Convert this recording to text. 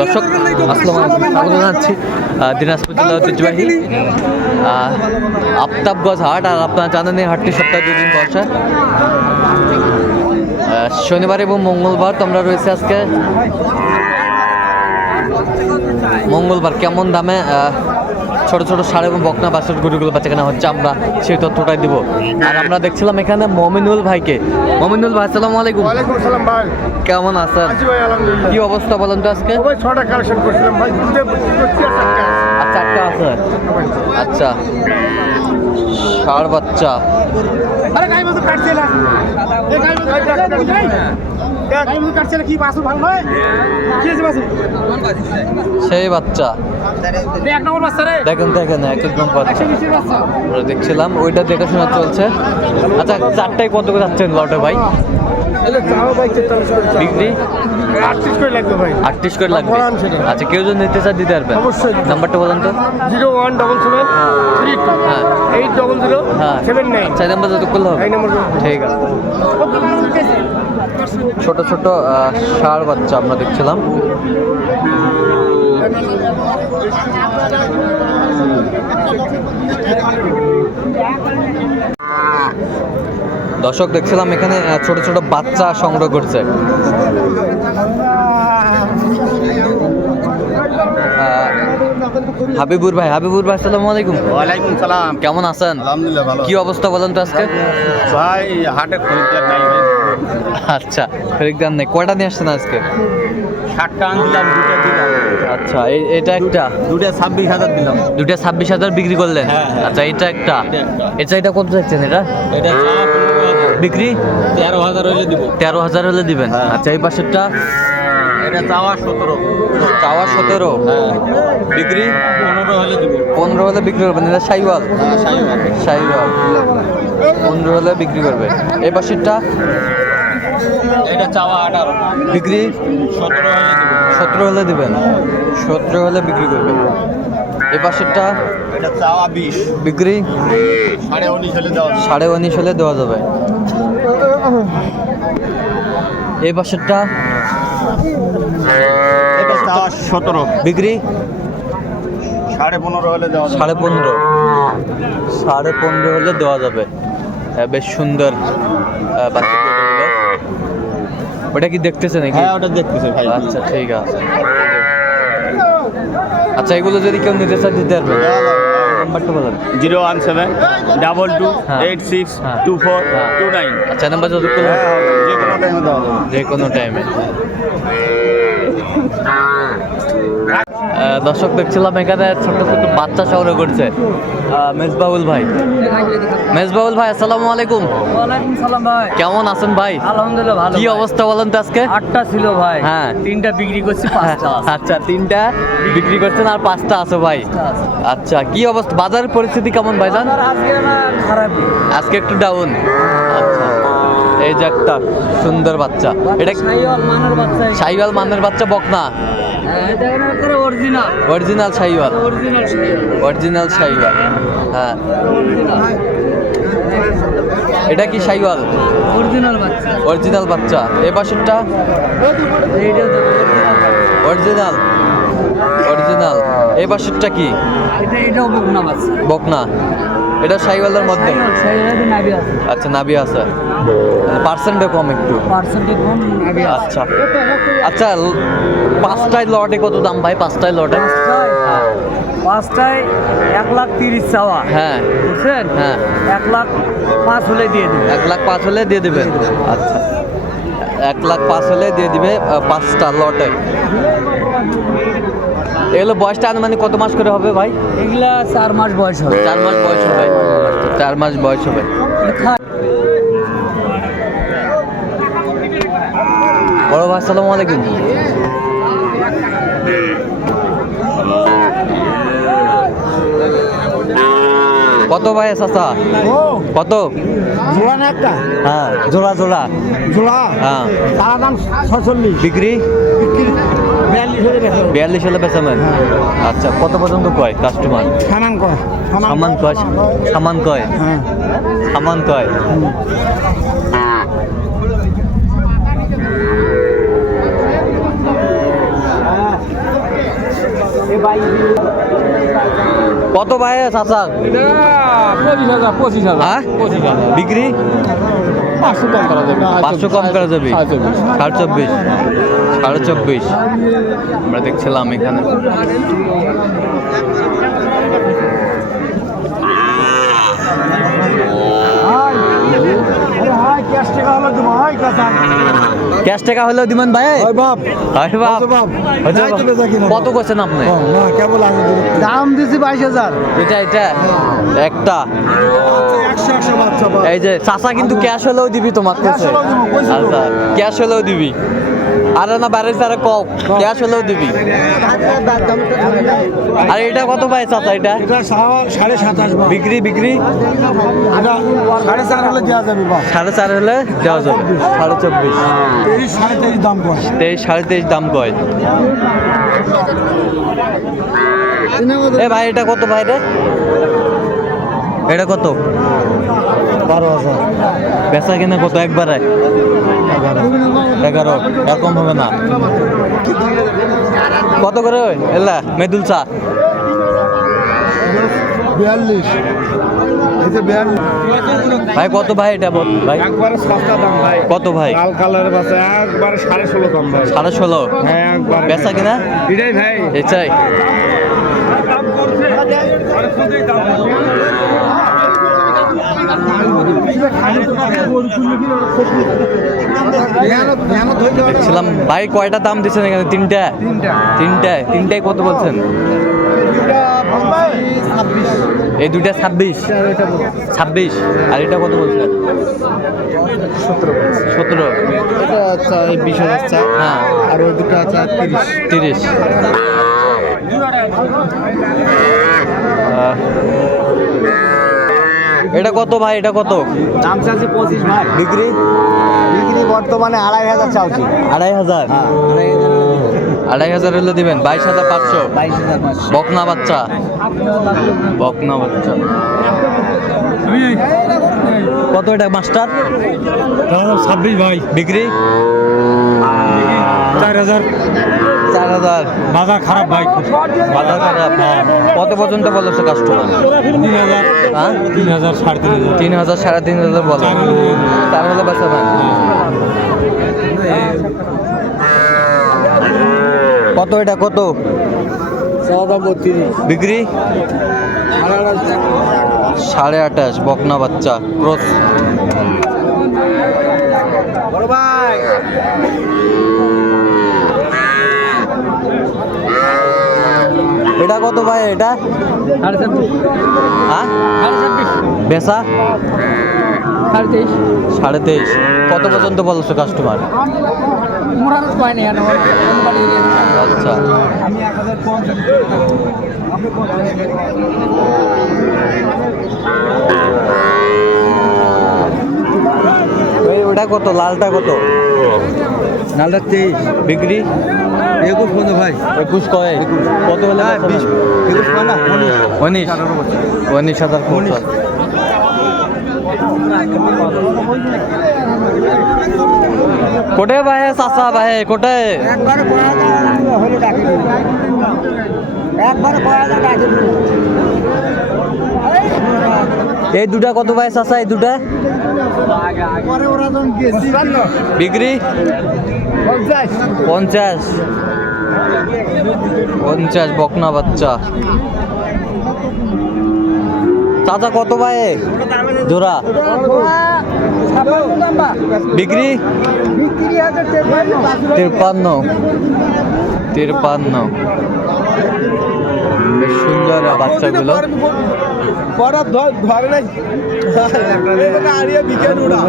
দর্শক, আসসালামু আলাইকুম। জানাচ্ছি দিনাজপুর জেলা ঐতিহ্যবাহী আফতাবগঞ্জ হাট। আর আপনারা জানেন এই হাটটি সপ্তাহে দুদিন বসে। শনিবার এবং মঙ্গলবার তোমরা রয়েছে আজকে। মঙ্গলবার কেমন দামে ছোট ছোট সার এবং বকনা বাসের গরুগুলো বাচ্চা কেনা হচ্ছে, আমরা সেই তথ্যটাই দিব। আর আমরা দেখছিলাম এখানে মমিনুল ভাইকে। মমিনুল ভাই, আসসালামু আলাইকুম। ভাই। কেমন আছেন? কি অবস্থা বলেন তো আজকে? ছটা কালেকশন করছিলাম ভাই চারটা আছে। আচ্ছা একটা আচ্ছা। ষাড় বাচ্চা। আরে গাই মতো কাটছে না। সেই বাচ্চা। দেখেন দেখেন এক একদম আমরা দেখছিলাম ওইটা দেখাশোনা চলছে। আচ্ছা চারটায় কত করে যাচ্ছেন লটে ভাই। করে বিক্রি? আটত্রিশ করে লাগবে ভাই। আটত্রিশ করে লাগবে? আচ্ছা কেউ যদি নিতে চায় দিতে পারবেন। অবশ্যই। নাম্বারটা বলেন তো। Zero one double seven three হ্যাঁ। এইট ডবল জিরো হ্যাঁ। Seven nine. চার নাম্বার যত করলে হবে নম্বর ঠিক আছে। ছোট ছোট ষাঁড় বাচ্চা আমরা দেখছিলাম। দর্শক দেখছিলাম এখানে ছোট ছোট বাচ্চা সংগ্রহ করছে। হাবিবুর ভাই হাবিবুর ভাই আসসালামু আলাইকুম। ওয়ালাইকুম সালাম। কেমন আছেন? আলহামদুলিল্লাহ ভালো। কি অবস্থা বলেন তো আজকে? ভাই হাটে খরিদ্দার নাই ভাই। আচ্ছা খরিদ্দার নেই। কয়টা নিয়ে আসছেন আজকে? ষাটটা আনছিলাম দুটা দিলাম। আচ্ছা এটা একটা? দুটা ছাব্বিশ হাজার দিলাম। দুটা ছাব্বিশ হাজার বিক্রি করলেন? হ্যাঁ, হ্যাঁ। আচ্ছা এটা একটা। এটা এটা কত যাচ্ছেন এটা? এটা বিক্রি? তেরো হাজার হইলে দিব। তেরো হাজার হলে দিবেন। হ্যাঁ। আচ্ছা এই পাশেরটা? এটা চাওয়া সতেরো। চাওয়া সতেরো। বিক্রি? পনেরো হলে দিব। পনেরো হলে বিক্রি করবেন। এটা সাইওয়াল? সাইওয়াল। পনেরো হলে বিক্রি করবে এই পাশেরটা? এটা চাওয়া আঠারো। বিক্রি? সতেরো হলে দিবেন। সতেরো হলে বিক্রি করবে এই পাশেরটা? এটা চাওয়া বিশ। বিক্রি? সাড়ে উনিশ হলে দেওয়া। সাড়ে উনিশ হলে দেওয়া যাবে। এই পাশেরটা? সতেরো। বিক্রি? সাড়ে পনেরো হলে দেওয়া যাবে। সাড়ে পনেরো। সাড়ে পনেরো হলে দেওয়া যাবে। বেশ সুন্দর। বাচ্চা। ওটা কি দেখতেছে নাকি? হ্যাঁ ওটা দেখতেছে ভাই। আচ্ছা ঠিক আছে। আচ্ছা এগুলো যদি কেউ নিতে চায় দিতে পারবে। নাম্বারটা বলেন। Zero one seven double two হ্যাঁ। এইট সিক্স হ্যাঁ। টু ফোর হ্যাঁ। Two nine. আচ্ছা নাম্বার যত যে কোনো টাইমে যে কোনো টাইমে দর্শক দেখছিলাম এখানে ছোট ছোট বাচ্চা সংগ্রহ করছে। মেজবাউল ভাই। মেজবাউল ভাই আসসালামু আলাইকুম। ওয়ালাইকুম সালাম ভাই। কেমন আছেন ভাই? আলহামদুলিল্লাহ ভালো কি অবস্থা বলেন তো আজকে? আটটা ছিল ভাই। হ্যাঁ। তিনটা বিক্রি করছি পাঁচটা আচ্ছা তিনটা বিক্রি করছেন আর পাঁচটা আছে ভাই। আচ্ছা কি অবস্থা? বাজারের পরিস্থিতি কেমন ভাই জান? আজকে খারাপ। আজকে একটু ডাউন আচ্ছা এই যে একটা সুন্দর বাচ্চা। এটা সাইওয়াল মানের বাচ্চা বকনা। অরিজিনাল সাইওয়াল। অরিজিনাল সাইওয়াল হ্যাঁ। এটা কি সাইওয়াল? অরিজিনাল বাচ্চা। অরিজিনাল বাচ্চা। এই পাশেরটা। অরিজিনাল। অরিজিনাল। এই পাশেরটা কি? এটা এটাও বকনা বাচ্চা। বকনা। এটা সাইওয়ালের মধ্যে? আচ্ছা নাবি আছে। পার্সেন্টে কম একটু। কম আচ্ছা। আচ্ছা পাঁচটায় লটে কত দাম ভাই? পাঁচটায় লটে? পাঁচটায় এক লাখ তিরিশ চাওয়া। হ্যাঁ। বুঝছেন? হ্যাঁ। এক লাখ পাঁচ হলে দিয়ে দেবে। এক লাখ পাঁচ হলে দিয়ে দিবেন আচ্ছা। এক লাখ পাঁচ হলে দিয়ে দিবে পাঁচটা লটে। এগুলো বয়সটা আনুমানিক কত মাস করে হবে ভাই? এগুলা চার মাস বয়স হবে। চার মাস বয়স হবে। চার মাস বয়স হবে। বড় ভাই আসসালামু আলাইকুম। কত ভাই চাচা? কত? জোড়া না একটা? হ্যাঁ জোড়া জোড়া। জোড়া? হ্যাঁ। তারা দাম ছচল্লিশ বিক্রি? বিয়াল্লিশ হলে বেচাবেন আচ্ছা কত পর্যন্ত কয় কাস্টমার সামান কর সামান কয় সামান কয় হ্যাঁ। সামান কয় কত ভাই চাচা? পঁচিশ হাজার পঁচিশ হাজার পঁচিশ হাজার। বিক্রি? পাঁচশো কম করা যাবে। পাঁচশো কম করা যাবে? সাড়ে চব্বিশ। সাড়ে চব্বিশ। আমরা দেখছিলাম এখানে। ক্যাশ টাকা হলেও দিবেন ভাই? ভাই বাপ। তো বাপ। কত করছেন আপনি? কেবল দাম দিছি বাইশ হাজার। এটা এটা একটা। বাপ। এই যে চাচা কিন্তু ক্যাশ হলেও দিবি তোমার কাছে। আচ্ছা ক্যাশ হলেও দিবি। আরে না বাইরে স্যার কম ক্যাশ হলেও দিবি। আর এটা কত পায় চাচা এটা? সাড়ে সাতাশ। বিক্রি বিক্রি? সাড়ে চার হলে দেওয়া যাবে সাড়ে চার হলে দেওয়া যাবে। সাড়ে চব্বিশ। তেইশ সাড়ে তেইশ দাম কয়? তেইশ সাড়ে তেইশ দাম কয়? এ ভাই এটা কত ভাই রে? এটা কত? বারো হাজার। বেচা কিনা কত? একবারে? এগারো। এরকম হবে না। কত করে ওই? এলা মেদুল চা। বিয়াল্লিশ। এই যে বিয়াল্লিশ। ভাই কত ভাই এটা বল ভাই? একবারে সস্তা দাম ভাই। কত ভাই? লাল কালারের বাসা একবারে সাড়ে ষোলো দাম ভাই। সাড়ে ষোলো? হ্যাঁ একবারে। বেচা কিনা? এটাই ভাই। এই চাই দেখছিলাম ভাই কয়টা দাম দিচ্ছেন এখানে? তিনটা? তিনটায়? তিনটায় কত বলছেন? এই দুইটা ছাব্বিশ। ছাব্বিশ। আর এটা কত বলছেন? সতেরো। এটা আচ্ছা এই বিশ হাজার চা। হ্যাঁ। আর ওই দুটো আছে তিরিশ। তিরিশ। এটা কত ভাই? এটা কত? দাম চাচ্ছি পঁচিশ ভাই। বিক্রি? বিক্রি বর্তমানে আড়াই হাজার চাচ্ছি আড়াই হাজার? আড়াই হাজার হলে দিবেন। বাইশ হাজার পাঁচশো? বাইশ হাজার পাঁচশো। বকনা বাচ্চা? বকনা বাচ্চা। কত এটা মাস্টার? ছাব্বিশ ভাই। বিক্রি? চার হাজার। চার হাজার বাজার খারাপ ভাই। বাজার খারাপ কত পর্যন্ত বলেছে কাস্টমার তিন হাজার। হ্যাঁ? তিন হাজার সাড়ে তিন হাজার। তিন হাজার সাড়ে তিন হাজার বলে চার হলে বেচা ভাই। কত এটা কত? বিক্রি? সাড়ে আঠাশ বকনা বাচ্চা ক্রস। বড় ভাই। এটা কত ভাই এটা? হ্যাঁ? বেচা? সাড়ে তেইশ। কত পর্যন্ত বলছো কাস্টমার আচ্ছা। ওটা কত? লালটা কত? লালটা তেইশ। বিক্রি? একুশ পর্যন্ত ভাই। একুশ কয়? কত হলে বিশ। একুশ না উনিশ। উনিশ। উনিশ হাজার ভাই কোটে। একবারে হলে ডাকি একবারে এই দুটা কত ভাই চাচা এই দুটা? বিক্রি? পঞ্চাশ। পঞ্চাশ। বকনা বাচ্চা। চাচা কত পায়ে জোড়া। বিক্রি? তিরপান্ন। তিরপান্ন। বেশ সুন্দর বাচ্চাগুলো। ধরে নাই। বিকেল উড়া।